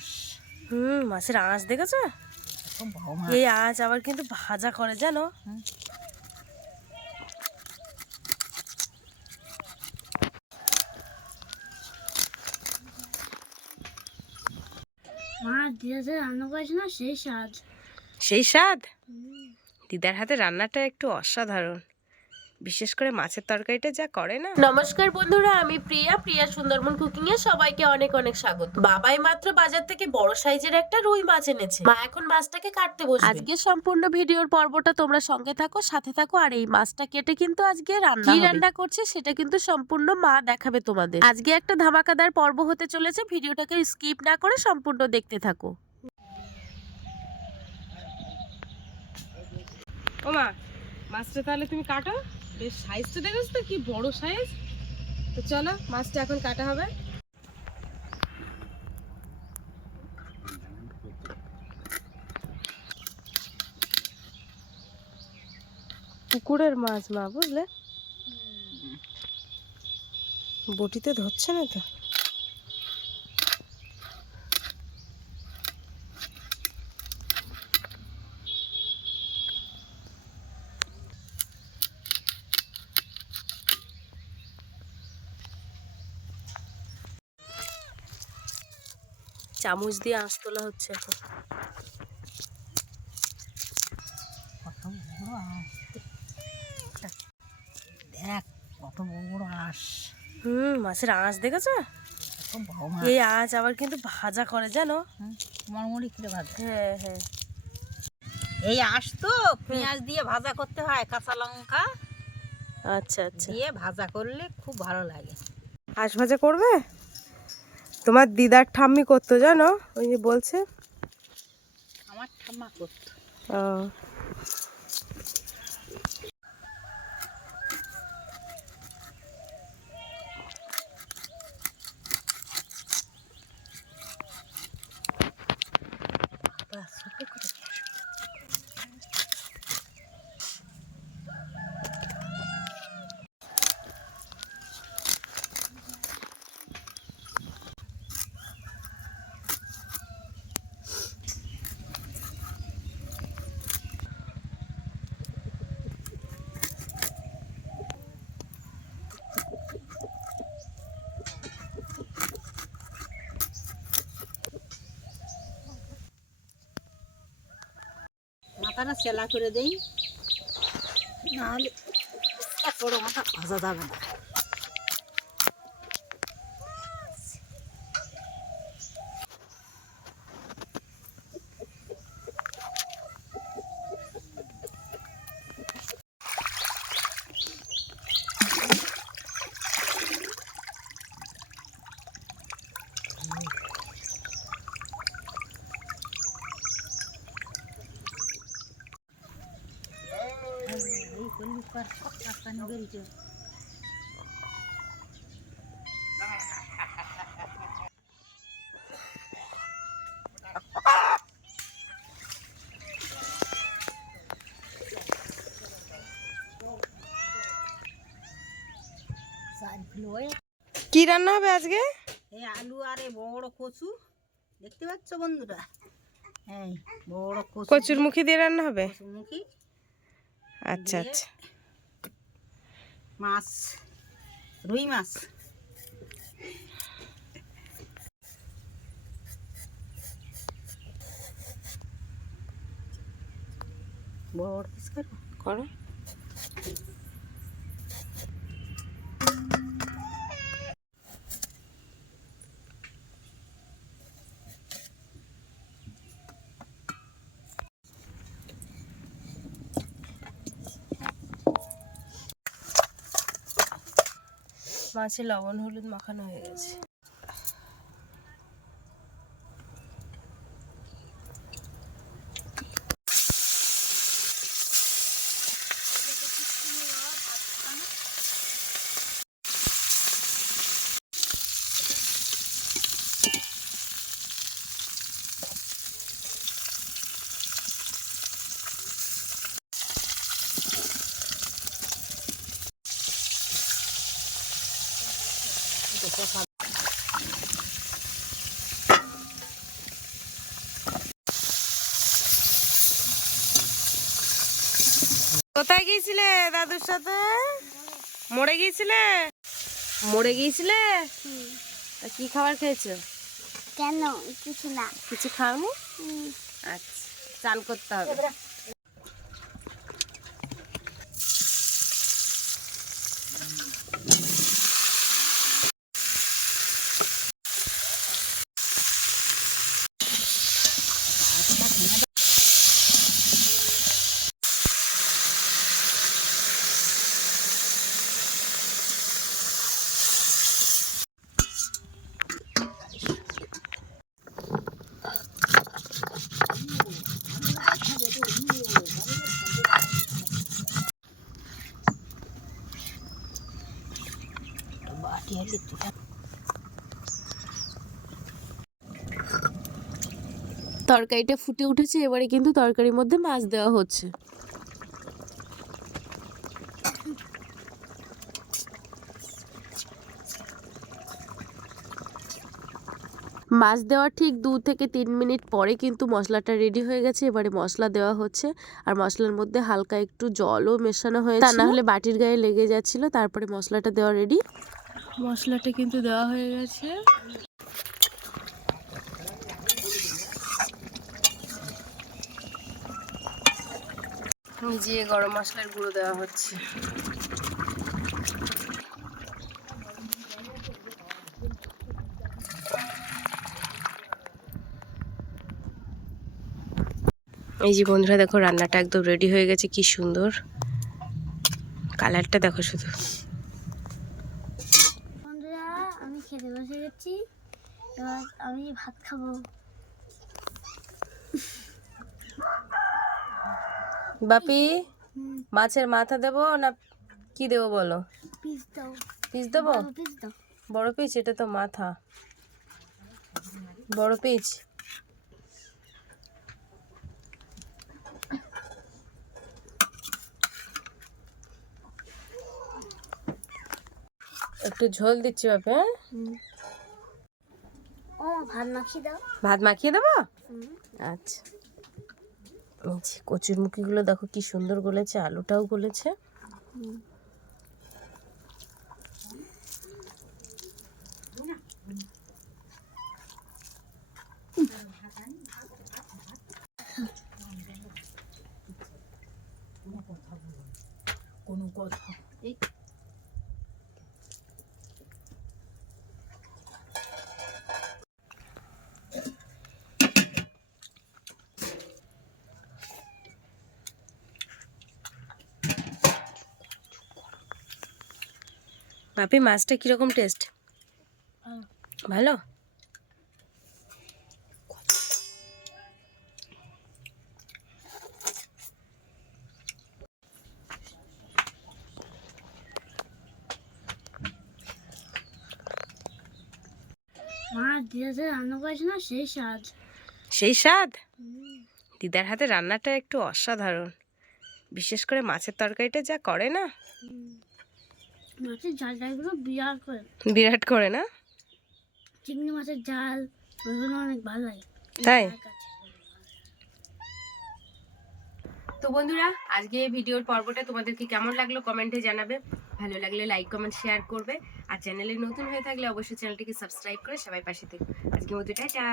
আঁশ হুম মাছের আঁশ দেখেছ? এই আঁশ আবার কিন্তু ভাজা করে জানো? মা দিদাতে রান্না করেছে না? সেই স্বাদ। সেই স্বাদ? দিদার হাতে রান্নাটা একটু অসাধারণ। বিশেষ করে মাছের তরকারিটা যা করে না। নমস্কার বন্ধুরা আমি প্রিয়া প্রিয়া সুন্দরবন কুকিং এ সবাইকে অনেক অনেক স্বাগত। বাবাই মাত্র বাজার থেকে বড় সাইজের একটা রুই মাছ এনেছে। মা এখন মাছটাকে কাটতে বসবে। আজকে সম্পূর্ণ ভিডিওর পর্বটা তোমরা সঙ্গে থাকো সাথে থাকো আর এই মাছটা কেটে কিন্তু আজকে রান্না কি রান্না করছে সেটা কিন্তু সম্পূর্ণ মা দেখাবে তোমাদের। আজকে একটা ধামাকাদার পর্ব হতে চলেছে ভিডিওটাকে স্কিপ না করে সম্পূর্ণ দেখতে থাকো। ও মা মাছটা তাহলে তুমি কাটো। বেশ সাইজটা দেখেছ তো কি বড় সাইজ তো চলো মাছটা এখন কাটা হবে। পুকুরের মাছ মা বুঝলে? বটিতে ধরছে না তো? চামচ দিয়ে আঁশ তোলা হচ্ছে এখন। আঁশ? দেখ কত বড় আঁশ। হুম মাছের আঁশ দেখেছ? এই আঁশ আবার কিন্তু ভাজা করে জানো? হুম, মরমরি করে ভাজা হ্যাঁ হ্যাঁ। এই আঁশ তো পেঁয়াজ দিয়ে ভাজা করতে হয় কাঁচা লঙ্কা আচ্ছা আচ্ছা। দিয়ে ভাজা করলে খুব ভালো লাগে। হাঁস ভাজা করবে? তোমার দিদার ঠাম্মি করতো জানো? ওই যে বলছে। আমার ঠাম্মা করতো। ও ব্যাস, ছোটো করে দিয়ে আসো। মাথাটা সেলা করে দেই। নাহলে এত বড় মাথা ভাজা যাবে না। সব বেরিয়েছে কি রান্না হবে আজকে? এই আলু আর এই বড় কচু। দেখতে পাচ্ছ বন্ধুরা? হ্যাঁ বড় কচু। কচুর মুখি দিয়ে রান্না হবে? কচুমুখী আচ্ছা আচ্ছা। মাছ রুই মাছ। বড় পিস করো। করো। মাছে লবণ হলুদ মাখানো হয়ে গেছে। কোথায় গিয়েছিলে দাদুর সাথে? মরে গিয়েছিলে? মরে গিয়েছিলে? কি খাবার খেয়েছো? কেন? কিছু না। কিছু খাওনি? আচ্ছা চান করতে হবে। তরকারিটা ফুটে উঠেছে, এবারে কিন্তু তরকারির মধ্যে মাছ দেওয়া হচ্ছে। মাছ দেওয়ার ঠিক দু থেকে তিন মিনিট পরে কিন্তু মশলাটা রেডি হয়ে গেছে, এবারে মশলা দেওয়া হচ্ছে। আর মশলার মধ্যে হালকা একটু জলও মেশানো হয়েছে তা না হলে বাটির গায়ে লেগে যাচ্ছিল, তারপরে মশলাটা দেওয়া রেডি মশলাটা কিন্তু দেওয়া হয়ে গেছে। নিজে গরম মশলার গুঁড়ো দেওয়া হচ্ছে। এই যে বন্ধুরা, দেখো রান্নাটা একদম রেডি হয়ে গেছে, কি সুন্দর। কালারটা দেখো শুধু বন্ধুরা আমি খেতে বসে গেছি এবার আমি ভাত খাব। বাপি মাছের মাথা দেবো না কি দেবো বলো? পিস দাও। পিস দেবো? বড় পিস এটা তো মাথা। বড় পিস? একটু ঝোল দিচ্ছি বাপে হ্যাঁ? ভাত মাখিয়ে দাও। ভাত মাখিয়ে দেবো? আচ্ছা। এই যে কচুর মুখিগুলো দেখো কি সুন্দর গলেছে আলুটাও গলেছে। কোনো কথা। বাপি মাছটা কীরকম টেস্ট ভালো? মা দিদাতে রান্না করেছে না সেই স্বাদ। সেই স্বাদ? দিদার হাতে রান্নাটা একটু অসাধারণ। বিশেষ করে মাছের তরকারিটা যা করে না? মাছের বিরাট করে। বিরাট করে না? চিংড়ি মাছের জাল ওইগুলো অনেক ভালো লাগে। তাই? তো বন্ধুরা আজকে এই ভিডিওর পর্বটা তোমাদেরকে কেমন লাগল কমেন্টে জানাবে। ভালো লাগলে লাইক কমেন্ট শেয়ার করবে। আর চ্যানেলে নতুন হয়ে থাকলে অবশ্যই চ্যানেলটিকে সাবস্ক্রাইব করে সবাই পাশে থেকো। আজকে মতো টাটা।